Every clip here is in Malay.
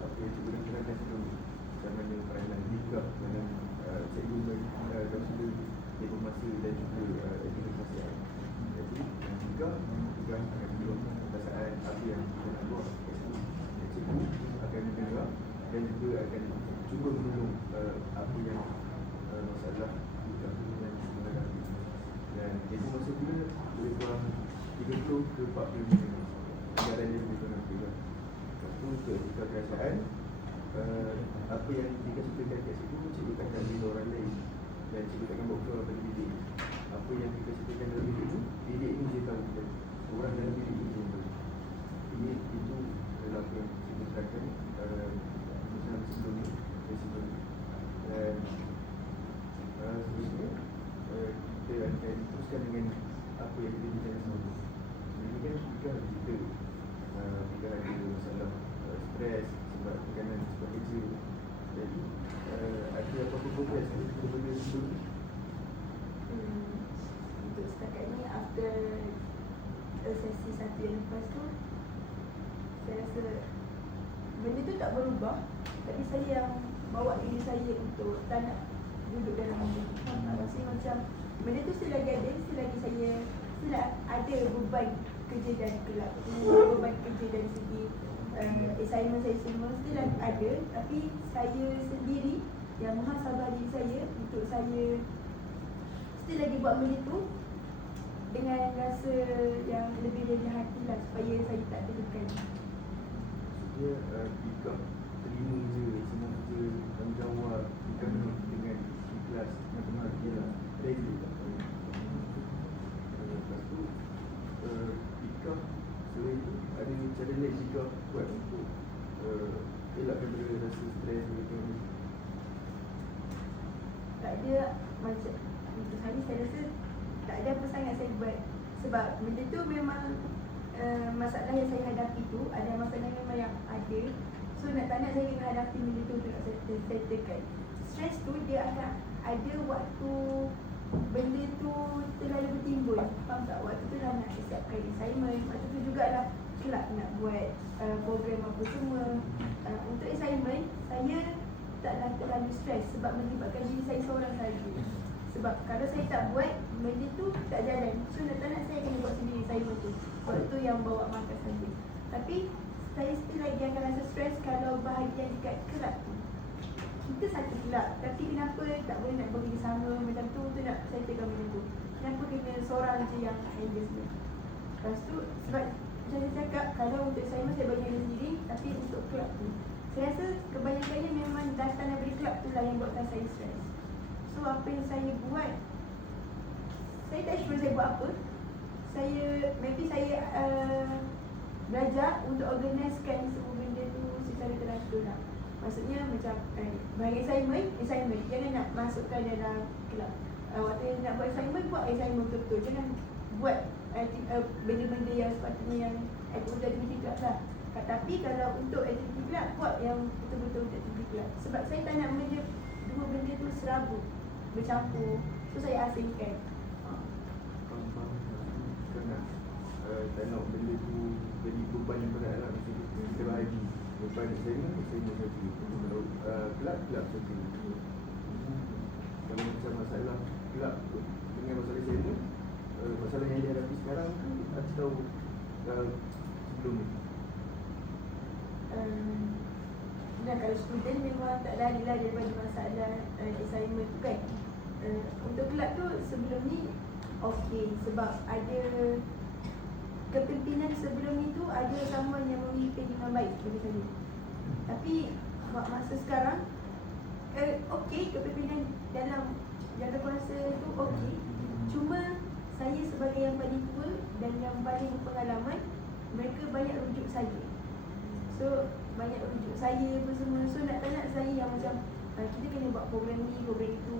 apa yang cikgu dah terangkan sebelum ni, macam mana peranan juga dalam cikgu dalam sudut tempoh masa dan juga aktiviti kemanusiaan. Jadi juga akan menjawab perasaan apa yang kita nak buat kat situ. Cikgu akan mendengar dan juga akan cuba menolong apa yang masalah yang menghadapi. Dan tempoh masa pula lebih kurang 30 ke 40 minit. Anggaran dia lebih kurang juga. Lepas tu untuk etika kerajaan, apa yang dikasihkan kat situ, cikgu takkan bina orang lain dan cikgu takkan bawa keluar pada bilik. Apa yang dikasihkan dalam bilik ni, bilik ni dia tahu dan orang dalam bilik ni dia tahu. Ini itu adalah apa yang cikgu takkan bersama sebelum ni dan sebelum ni. Dan seterusnya kita akan teruskan dengan apa yang kita bincang sama. Ini kan kita ada masalah stres sebab tekanan sebab kerja. Jadi ada apa-apa progres daripada sebelum ni? Untuk setakat ni, after sesi 1 yang lepas tu, saya rasa benda tu tak berubah. Tapi saya yang bawa diri saya untuk tak nak duduk dalam benda tu. Rasa macam benda tu still lagi ada, still lagi saya still ada beban kerja dan kelab, beban kerja dari segi assignment saya semua still ada. Tapi saya sendiri yang muhasabah diri saya untuk saya still lagi buat benda tu dengan rasa yang lebih rendah hati lah, supaya saya tak tertekan. Maksudnya Ika terima je semua kerja tanggungjawab Ika dengan ikhlas macam-macam je lah, ready lah. Lepas tu Ika selain tu ada cara lain Ika buat untuk elakkan benda rasa stres begitu ni? Tak ada macam untuk saya rasa tak ada apa sangat saya buat, sebab benda tu memang masalah yang saya hadapi tu ada masalah memang yang ada. So nak tak nak saya kena hadapi benda tu untuk nak settlekan. Stres tu dia akan ada waktu benda tu terlalu bertimbul, faham tak? Waktu tu dah nak siapkan assignment, waktu tu jugalah kelab nak buat program apa semua. Untuk assignment saya taklah terlalu stres sebab melibatkan diri saya seorang saja. Sebab kalau saya tak buat, benda tu tak jalan. So nak tak nak saya kena buat sendiri assignment tu. Waktu yang bawa markah saja. Tapi saya still lagi akan rasa stres kalau bahagian dekat kelab tu. Kita satu kelab, tapi kenapa tak boleh nak bekerjasama macam tu nak settlekan benda tu? Kenapa kena seorang je yang handle semua? Lepas tu, sebab macam saya cakap, kalau untuk assignment saya bagi sendiri, tapi untuk kelab tu saya rasa kebanyakannya memang datang daripada kelab tu lah yang buatkan saya stres. So apa yang saya buat, saya tak sure saya buat apa. Maybe saya belajar untuk organisekan semua benda tu secara teratur lah. Maksudnya macam bagi assignment jangan nak masukkan dalam kelab. Waktu nak buat assignment, buat assignment betul-betul. Jangan buat benda-benda yang sepatutnya yang aktiviti kelab lah. Tapi kalau untuk aktiviti kelab, buat yang betul-betul untuk aktiviti kelab. Sebab saya tak nak benda dua benda tu serabut, bercampur. So saya asingkan. Faham. Kerana tak nak benda tu jadi beban yang berat lah. Kita bahagi beban assignment saja. Kelab saja. Kalau macam masalah kelab dengan masalah assignment, masalah yang dihadapi sekarang atau sebelum ni? Nah, kalau student memang tak lari lah daripada masalah assignment tu kan. Untuk kelab tu sebelum ni okey, sebab ada kepimpinan sebelum ni tu ada someone yang memimpin dengan baik bagi saya. Tapi masa sekarang okey, kepimpinan dalam jawatan tu okey. Cuma saya sebagai yang paling tua dan yang paling berpengalaman, mereka banyak rujuk saya. So banyak rujuk saya apa semua. So nak tak nak saya yang macam kita kena buat program ni, program itu.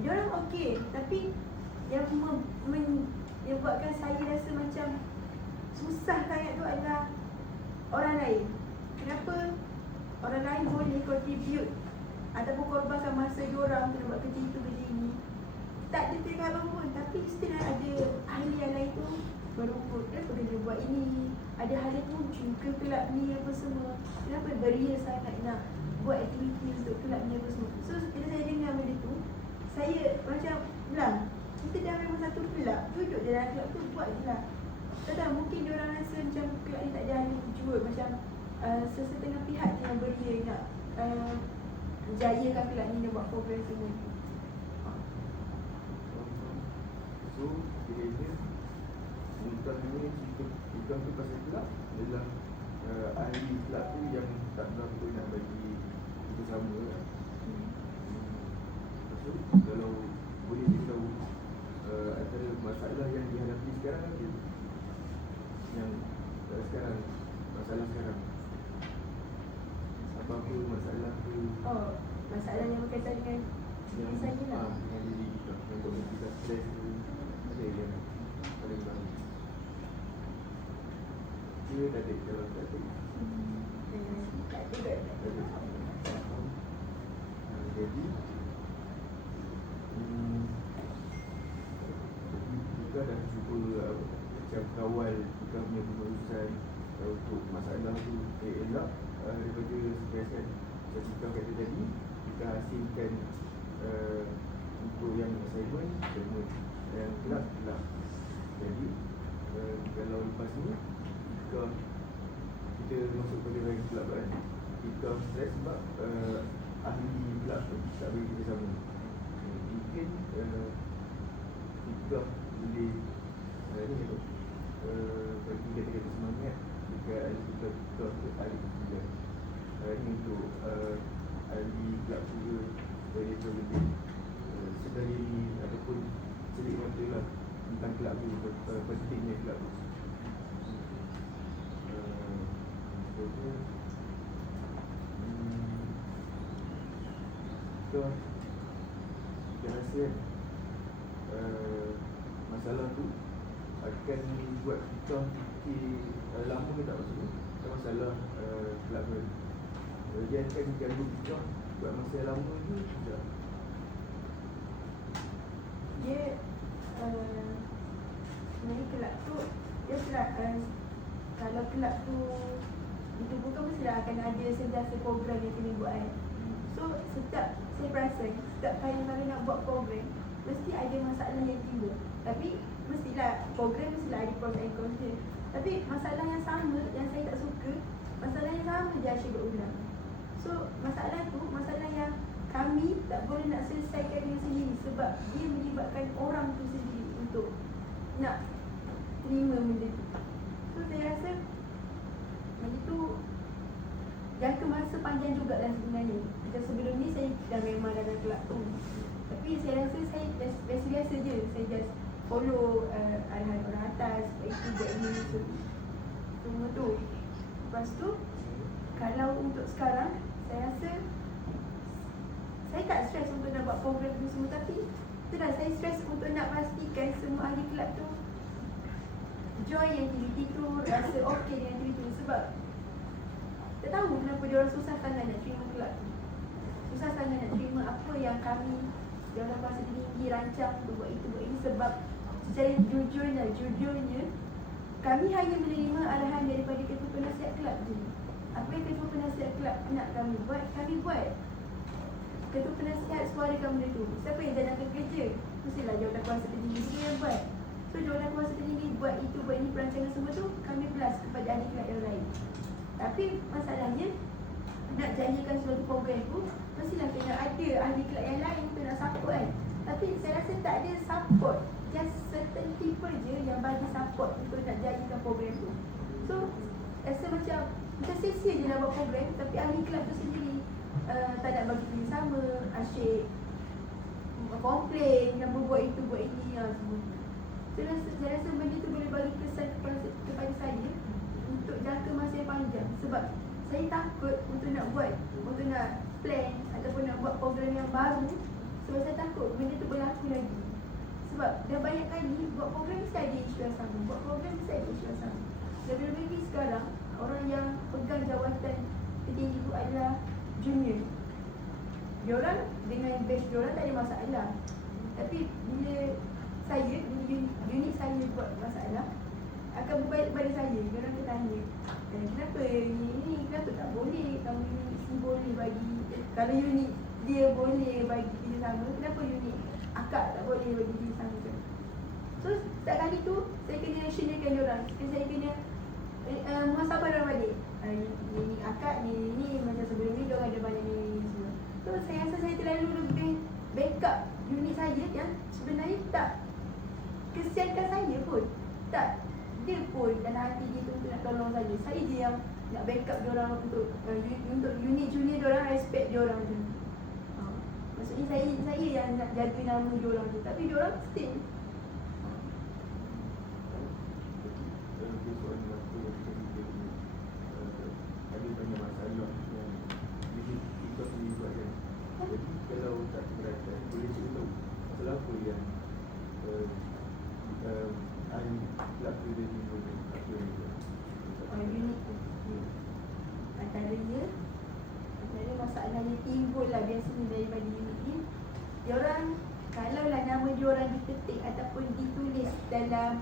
Dia orang okey, tapi yang yang buatkan saya rasa macam susah sangat tu adalah orang lain. Kenapa orang lain boleh contribute ataupun korbankan masa diorang kena buat kerja itu, kerja ini, tak ada tengah pun, tapi still ada ahli yang lain tu berukur, kenapa kena buat ini, ada hal yang tuju ke kelab ni apa semua. Kenapa beria sangat nak buat aktiviti untuk kelab ni apa semua. So bila saya dengar benda tu, saya macam bilang, kita dah memang satu kelab, duduk je dalam kelab tu, buat je lah. Tak tahu, mungkin diorang rasa macam kelab ni tak ada hal yang tuju, macam sesetengah pihak je yang beria nak jayakan kelab ni dan buat program semua. So, kira-kira bukan hanya bukan tu pasal kelab adalah ahli kelab tu yang tak berapa nak bagi kita sama lah. So, kalau boleh beritahu antara masalah yang dihadapi sekarang apa? Yang sekarang, masalah sekarang apa-apa masalah tu? Oh, masalah yang berkaitan dengan diri saya lah. Dengan diri kita, untuk kita stres tu, ada yang paling bagus. Dia dah ada, kalau tak ada Tak ada. Jadi kita dah cuba macam kawal kita punya pengurusan untuk masalah tu elak daripada stres kan. Macam kita kata tadi, kita hasilkan untuk yang assignment yang kelab. Jadi kalau lepas ni kita masuk pada rank kelab kan, kita stres sebab ahli kelab tak bagi kita sama. Mungkin kita boleh bagi kata-kata semangat dekat ahli kita ahli kita. Ini untuk ahli kelab juga supaya dia lebih sedari ataupun sedik mata lah tentang kelab tu, pentingnya kelab tu. So, saya rasa masalah tu akan buat kita fikir lama ke tak maksudnya. Masalah kelab tu dia akan ganggu kita buat masa lama tu tidak. Dia sebenarnya kelab tu, dia kelab kalau kelab tu itu bukan mestilah akan ada sentiasa program yang kena buat kan. So setiap, saya perasan setiap kali nak buat program mesti ada masalah yang timbul. Tapi mestilah program mestilah ada pros and cons dia. Tapi masalah yang sama yang saya tak suka, masalah yang sama je asyik berulang. So masalah tu, masalah yang kami tak boleh nak selesaikan dengan sendiri sebab dia melibatkan orang tu sendiri untuk nak terima benda tu. So saya rasa benda tu jangka masa panjang jugalah sebenarnya. Macam sebelum ni saya dah memang dalam kelab tu, tapi saya rasa saya biasa-biasa je. Saya just follow arahan orang atas, buat itu, buat ini, semua tu. Lepas tu, kalau untuk sekarang, saya rasa saya tak stres untuk nak buat program tu semua. Tapi itulah, saya stres untuk nak pastikan semua ahli kelab tu join aktiviti tu, rasa okey dengan aktiviti tu. Sebab tak tahu kenapa dia orang susah sangat nak terima kelab tu. Susah sangat nak terima apa yang kami dalam masa tinggi rancang untuk buat itu, buat ini. Sebab secara jujurnya kami hanya menerima arahan daripada ketua penasihat kelab je. Apa yang ketua penasihat kelab nak kami buat, kami buat. Ketua penasihat suarakan benda tu. Siapa yang jalankan kerja? Mestilah jawatan kuasa tertinggi dia yang buat. So jawatan kuasa tertinggi buat itu, buat ini, perancangan semua tu kami blast kepada ahli kelab yang lain. Tapi masalahnya, nak jadikan suatu program tu mestilah kena ada ahli kelab yang lain untuk nak support kan. Tapi saya rasa tak ada support, just certain people je yang bagi support untuk nak jadikan program tu. So rasa macam sia-sia je nak buat program, tapi ahli kelab tu sendiri tak nak bagi kerjasama, asyik komplain, nak buat itu, buat ini, semua. Saya rasa benda tu boleh bagi kesan kepada saya untuk jangka masa yang panjang. Sebab saya takut untuk nak buat, untuk nak plan ataupun nak buat program yang baru. Sebab saya takut benda tu berlaku lagi. Sebab dah banyak kali buat program mesti ada isu yang sama, buat program mesti ada isu yang sama. Lebih-lebih sekarang, orang yang pegang jawatan tertinggi tu adalah junior. Diorang dengan batch diorang tak ada masalah. Tapi bila saya, unit saya buat masalah, akan berbalik pada saya. Diorang akan tanya, kenapa ni kenapa tak boleh kamu unit C boleh bagi, kalau unit dia boleh bagi kerja sama, kenapa unit akak tak boleh bagi kerja sama tu? So setiap kali tu saya kena rationalkan diorang, saya kena muhasabah diorang balik. Ni akak ni macam sebelum ni diorang ada banyak ni semua. So saya rasa saya terlalu lebih backup unit saya yang sebenarnya tak kesiankan saya pun. Tak, dia pun dalam hati dia tu untuk nak tolong saya. Saya je yang nak backup diorang untuk unit junior diorang, respect diorang tu. Maksudnya saya yang nak jaga nama diorang tu, tapi diorang still ada banyak masalah yang kita sendiri buat kan. Jadi kalau tak keberatan, boleh cerita tahu masalah apa yang berlaku dia timbul ni, apa yang dia unit tu. Antaranya masalah yang timbul lah biasanya daripada unit ni, diorang kalaulah nama diorang diketik ataupun ditulis dalam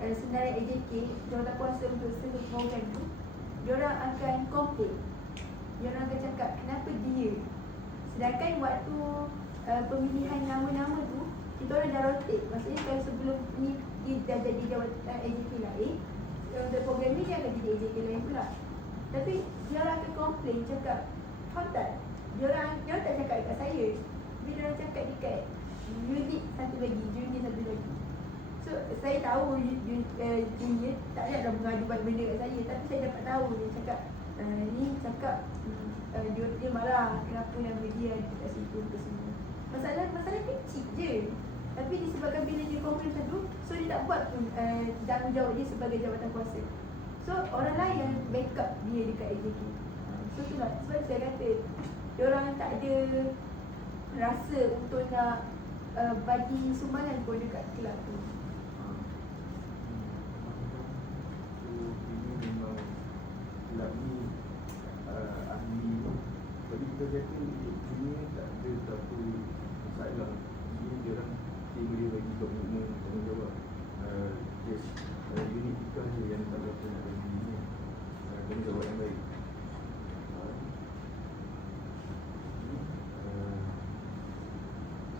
senarai AJK, diorang kuasa untuk seluruh program tu, diorang akan komplain. Diorang akan cakap kenapa dia, sedangkan waktu pemilihan nama-nama tu kita orang dah rotate. Maksudnya kalau sebelum ni dia dah jadi jawatan AJK lain, untuk program ni dia akan jadi AJK lain pula. Tapi diorang akan komplain, cakap faham tak? Diorang tak cakap dekat saya, diorang cakap dekat unit satu lagi, junior satu lagi. So saya tahu junior tak ada dah mengadu benda kat saya, tapi saya dapat tahu dia cakap ni cakap dia marah kenapa nama dia ada kat situ ke semua. Masalah kecil je, tapi disebabkan bila dia komplain satu, so dia tak buat pun tanggungjawab dia sebagai jawatan kuasa. So orang lain yang backup dia dekat AJK. So itulah sebab saya kata diorang tak ada rasa untuk nak bagi sumbangan pun dekat kelab tu. Kelab ni ahli, tapi kita kata junior tak ada satu masalah. Junior dia orang boleh bagi komitmen tanggungjawab. Unit kita je yang tak berapa nak bagi ni tanggungjawab yang baik.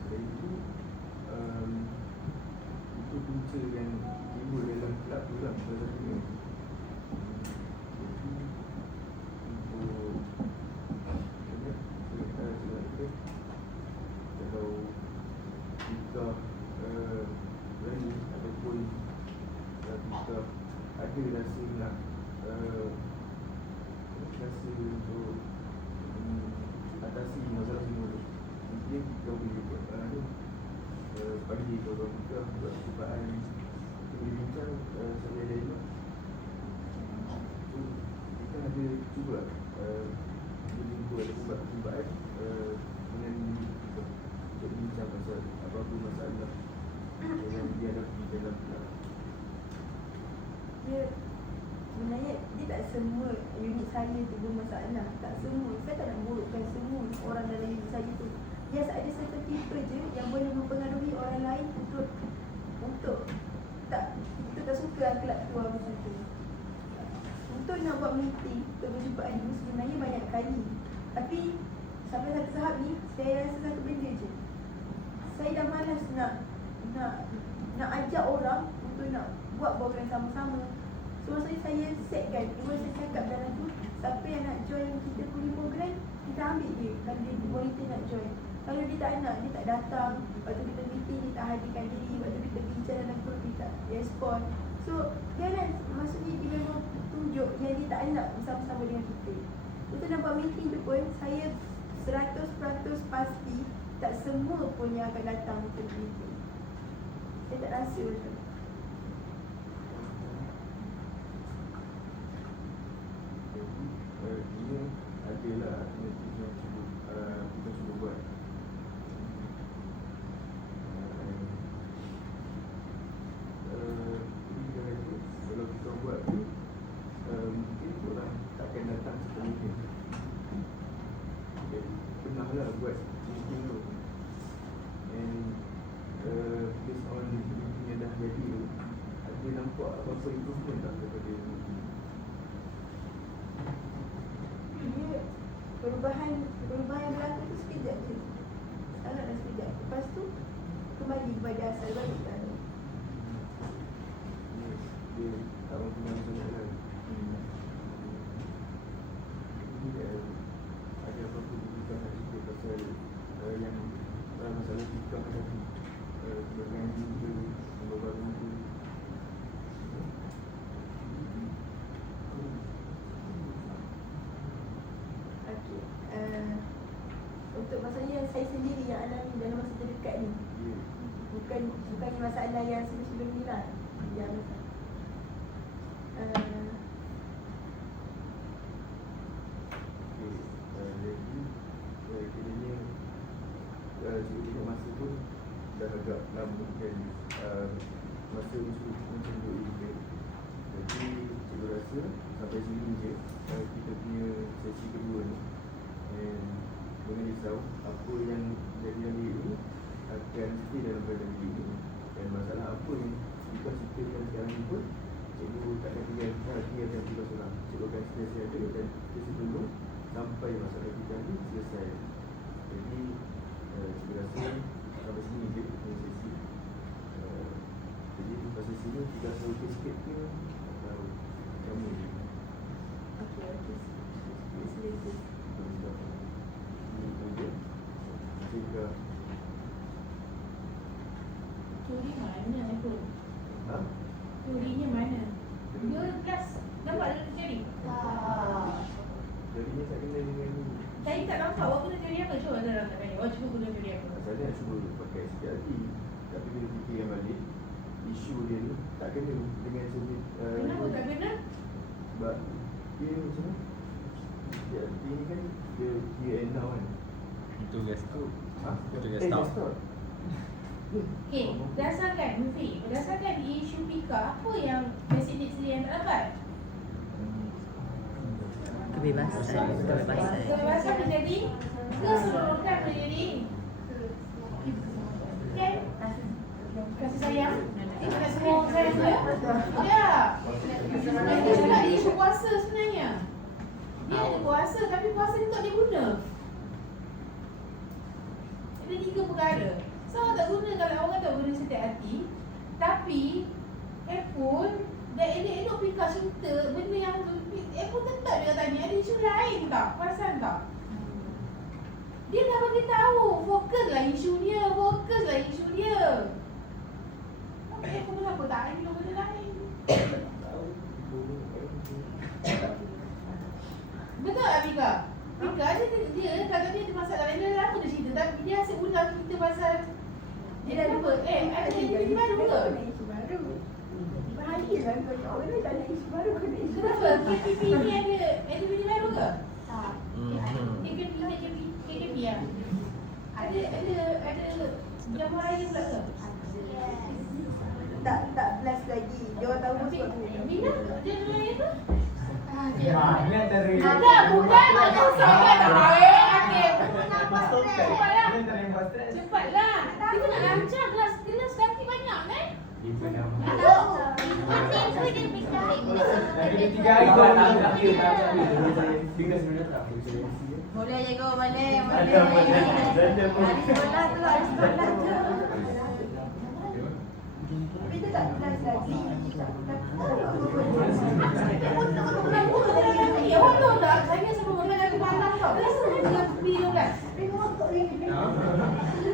Selain itu punca yang timbul dalam kelab tu lah salah satunya. Kalau kita berani ataupun kita ada rasa nak rasa untuk atasi masalah semua tu, mungkin kita boleh buat pagi kalau kita buat percubaan, kita boleh bincang sambil ada elok. So kita ada cuba berjumpa ada buat percubaan dengan kita untuk bincang pasal apa-apa masalah yang dihadapi dalam kelab. Dia sebenarnya dia tak semua unit saya tu bermasalah, tak semua. Saya tak nak burukkan semua orang dalam unit saya tu. Dia ada satu tipe je yang boleh mempengaruhi orang lain untuk tak, kita tak suka kelab tu macam tu. Untuk nak buat meeting, perjumpaan ni sebenarnya banyak kali. Tapi sampai satu tahap ni, saya rasa satu benda je. Saya dah malas nak ajak orang untuk nak buat program sama-sama. So saya setkan, saya cakap dalam tu, siapa yang nak join kita punya program, kita ambil dia. Kalau dia volunteer nak join. Kalau dia tak nak, dia tak datang. Waktu kita meeting, dia tak hadirkan diri. Waktu kita bincang dalam group, dia tak respon. So jangan, maksudnya dia memang tunjuk yang dia tak nak bersama-sama dengan kita. Untuk nak buat meeting tu pun, saya 100% pasti tak semua pun yang akan datang untuk meeting. Saya tak rasa macam tu. Ini adalah alternatif yang kita cuba buat. Jadi kita kata kalau kita buat tu mungkin orang takkan datang sepenuhnya. Okay. Pernahlah buat meeting tu, and based on meeting yang dah jadi tu, ada ada nampak apa-apa improvement tak daripada Dia perubahan yang berlaku tu sekejap je. Sangatlah sekejap. Lepas tu kembali kepada asal balik kan. dia tak mampu nak sangat kan. Jadi ada apa-apa kita nak cerita pasal yang masalah kita hadapi dengan juga baru-baru itu. Okey. Untuk masalah yang saya sendiri yang alami dalam masa terdekat ni, bukan masalah yang sebelum ni lah. Yang jadi kiranya cikgu tengok masa tu dah agak lama dan masa untuk macam duduk juga. Jadi cikgu rasa sampai sini je kita punya sesi kedua ni. Dan jangan risau, apa yang jadi dalam diri ni akan stay dalam badan diri ni. Dan masalah apa yang kita ceritakan sekarang ni pun cikgu tak akan tinggal dia akan tinggal seorang. Cikgu akan selesai ada dan kita tunggu sampai masalah kita ni selesai. Jadi cikgu rasa sampai sini je punya sesi. Jadi lepas sesi ni kita rasa okey sikit ke atau macam ni je. okey. Selesai. Itu je. Jika Teori mana tu? ha? Teorinya mana? Dia kelas nampak ada teori? Jadinya tak kena dengan ni. Saya tak nampak awak guna teori apa? Cuba saya nak tanya. Awak cuba guna teori apa? Asalnya nak cuba pakai sikit hati. Tapi bila fikirkan balik, isu dia ni tak kena dengan sudut Kenapa tak kena? sebab dia macam mana? Dia ni kan dia here and now kan. Itu guest So, star. Itu guest guest star. star. Okey, berdasarkan Mufi, berdasarkan isu Pika, apa yang basic needs dia yang tak dapat? Kebebasan menjadi keseluruhan menjadi kan? Kasih sayang. Kita nak semua orang sayang dia. Ya. Dia cakap dia isu kuasa sebenarnya. Dia ada kuasa tapi kuasa dia tak diguna. Ada 3 perkara. So tak guna kalau orang tak guna setiap hati. Tapi handphone dan elok-elok Pika cerita benda yang handphone tetap dia tanya ada isu lain tak? Perasan tak? Dia dah bagi tahu fokuslah isu dia, fokuslah isu dia. Tapi handphone kenapa tak elok benda lain? Betul tak Pika? Pika dia kalau dia ada masalah lain dia lama dah cerita tapi dia asyik ulang cerita pasal dia dah lupa. Ada aktiviti baru ke? Isu baru. Bahagialah kau ni. Orang ni tak ada isu baru, kau ada isu baru. Kenapa? KPP ni ada aktiviti baru ke? Tak. KPP ya? Ada jamuan raya pula ke? Tak blast lagi. Dia orang tahu masuk aku. Bila jamuan raya tu? Ini antara Bukan tak kosongkan tak baik. Hakim. Cepatlah. Cepatlah. Kita nak lancar kelas ganti banyak kan? Lagi 3 hari tu Boleh je kau, boleh. Hari sekolah tu, hari sekolah tu. Tapi tu tak blast lagi. Awak tahu tak? Saya sebelum makan lagi malam tau. Saya sebelum tengah video kan. Minggu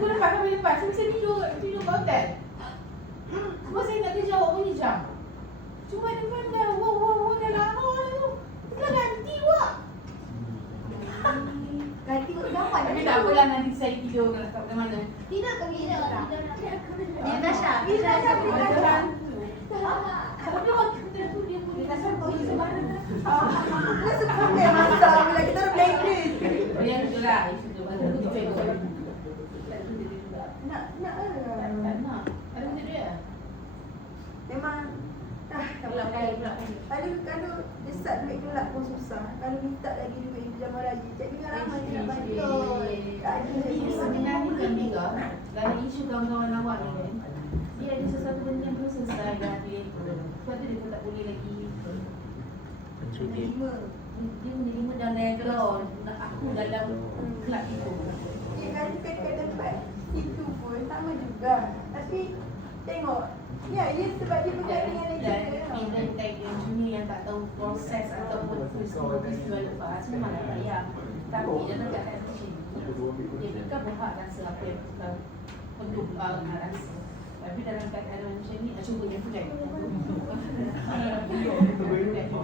lepas kami lepas. Saya bisa tidur kat hotel. Sebab saya nak kerja awak punya jam. Cuma depan dah wow dah lama tu. Dah ganti awak. Ganti untuk dapat. Tapi tak apalah nanti saya tidur kat mana. Tidak kami tak. Dia Nasha. Tapi waktu kita tu dia pun dia rasa kau isu mana. Dia sebab dia masak bila kita orang blacklist. Dia tu lah isu tu. Ada tu cuba. Nak Tak nak. Ada benda dia. memang tak Pula kali. Kalau desak duit kelak pun susah. Kalau minta lagi duit di jaman raya, cikgu dengan ramai dia nak bantu. Tak ada Ini sebenarnya kan Mega, dalam isu kawan-kawan awak ni kan, dia ada sesuatu benda yang belum selesai dah dia boleh lagi Menerima. dia menerima dan level aku dalam kelab itu. Ya kan kat tempat itu pun sama juga. Tapi tengok, ya sebab dia berkait dengan Dan kait dengan junior yang tak tahu proses ataupun peristiwa lepas memang tak payah. Tapi dalam keadaan macam ni, dia bukan berhak rasa apa yang kita perlu rasa. Tapi dalam keadaan macam ni, cuba yang pujai.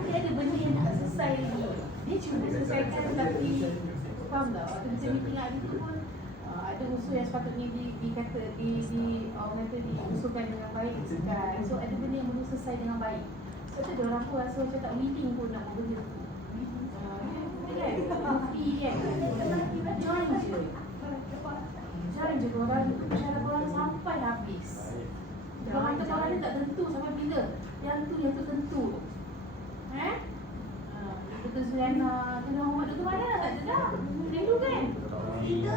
Dia ada benda yang tak selesai lagi. Dia cuba selesaikan tapi faham tak? Waktu kita meeting hari tu pun ada usul yang sepatutnya orang kata diusulkan dengan baik kan. So ada benda yang belum selesai dengan baik. So tu dia orang pun rasa macam tak willing pun nak buat benda tu. Kan? Kopi kan? Join je. Join je korang, cara korang sampai habis. Korang kata korang ni tak tentu sampai bila. Yang tu tentu. Kita Suliana, kena Muhammad Dr. Mana tak sedar? Rindu kan? Rindu.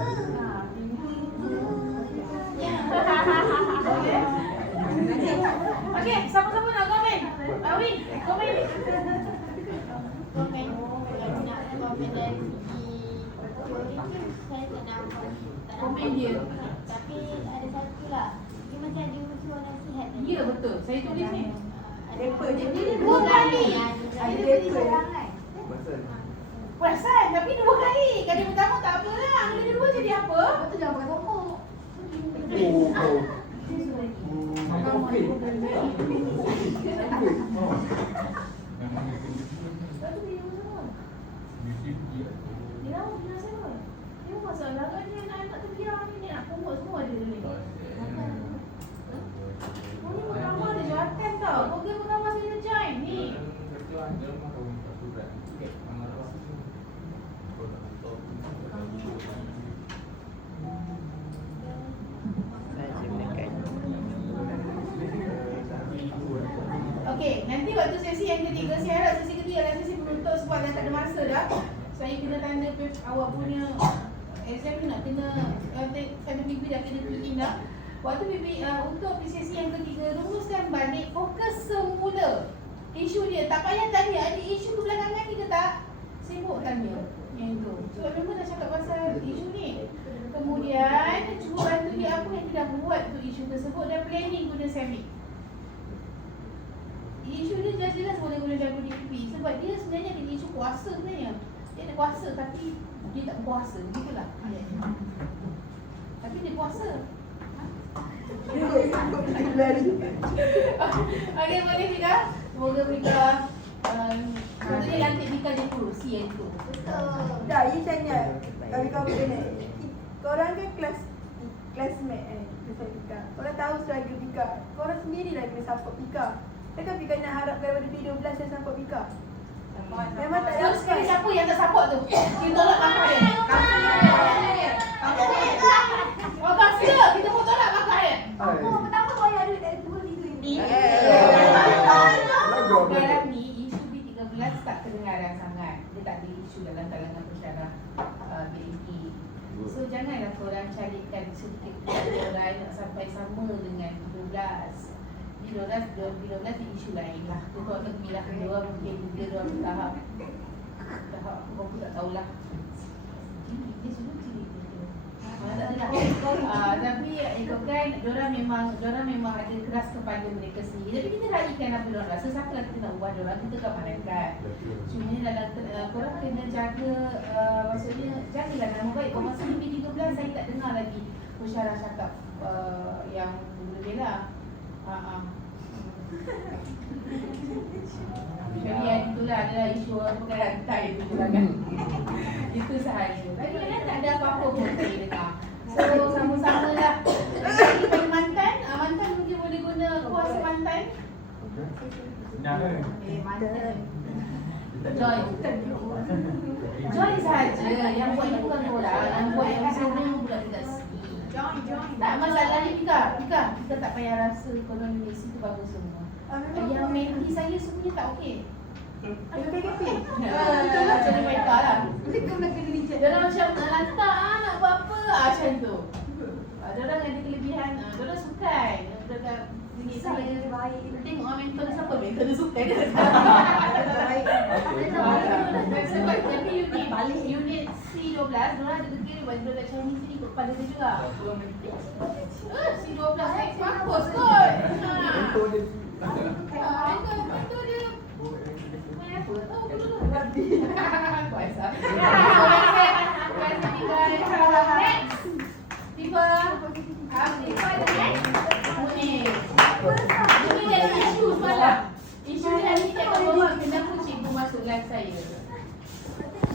Okey, sama-sama nak komen. Win, komen. Komen nak komen dari segi saya tak nampak. Komen dia. Tapi ada satu lah. Dia macam ada usul nasihat. Ya betul, saya tulis ni. Rapper je. Dia dua kali. Ada Dia tulis rapper. serangan. Pasal Perasan, tapi dua kali. Kali pertama tak apalah, kali kedua jadi apa? Betul jangan pakai sokong. Dia masalah kan ni anak tu biar ni nak pungut semua dia ni. Ni pertama dia jawatan tau. Program pertama saya join ni. Okey, nanti waktu sesi yang ketiga, saya harap sesi ketiga adalah sesi penutup sebab dah tak ada masa dah. Saya kena tanda awak punya exam ni nak kena tanda bibi dah kena key in dah. Waktu bibi untuk sesi yang ketiga, rumuskan balik fokus semula isu dia. Tak payah tanya ada isu kebelakangan ni ke tak? Sibuk tanya yang itu. Sebab memang dah cakap pasal isu ni. Kemudian cuba bantu dia apa yang dia dah buat untuk isu tersebut dan planning guna semik. Isu dia jelas-jelas boleh guna WDP sebab dia sebenarnya ada isu kuasa sebenarnya. Dia ada kuasa tapi dia tak berkuasa. Begitulah. Tapi dia kuasa. Okey, boleh Fika? Semoga Fika contohnya lantik Fika di kursi yang itu. Betul. Dah, you tanya. Kalau kau boleh. Korang kan classmate Kelas Fika. Korang tahu struggle Fika. Korang sendirilah kena support Fika. Takkan Fika nak harapkan daripada video 12 yang support Fika? Memang tak So, sekali siapa yang tak support tu? Kita tolak bakar dia. Oh, baksa! Kita pun tolak bakar dia. Apa pertama kau yang ada dari 2-3 ini? Sekarang ni, isu B13 tak kedengaran sangat. Dia tak ada isu dalam kalangan pensyarah BNP. So, janganlah korang carikan sedikit orang nak sampai sama dengan B12. B12 isu lain lah. Dia tu akan bilah kedua mungkin dia tahap aku tak tahulah. Dia sudah ciri tak adalah. Tapi ikutkan diorang memang ada keras kepada mereka sendiri. Tapi kita raikan apa diorang rasa. Siapa kita nak ubah diorang, kita kan malaikat. Cuma dalam korang kena jaga, maksudnya jagalah nama baik. Kalau masa B13 saya tak dengar lagi pensyarah cakap yang berbeza lah. Jadi yang itulah adalah isu pekan rantai itu juga kan. Itu sahaja. Lagi kan tak ada apa-apa pun saya dengar. So sama-sama lah. Lagi pada mantan, mantan mungkin boleh guna kuasa mantan. Mantan. Joy. Joy sahaja. Yang buat ni bukan korang. Yang buat yang semua bukan tidak sini. Tak masalahnya Fika tak payah rasa ekonomi itu bagus semua. Yang Mandy saya semuanya tak okey. PKP. Macam mereka lah. Mereka nak kena licet. Dia orang macam nak lantak nak buat apa macam tu. Dia orang ada kelebihan, dia orang sukai. Unit Besar saya dia baik. tengok mentor dia siapa, mentor dia suka dia. Baik. Sebab tapi unit C12 diorang ada kira bagi budak Chinese ni ikut kepala dia juga. C12 naik bagus kot. Mentor dia Mentor dia main apa? Tahu betul tak? Kuasa.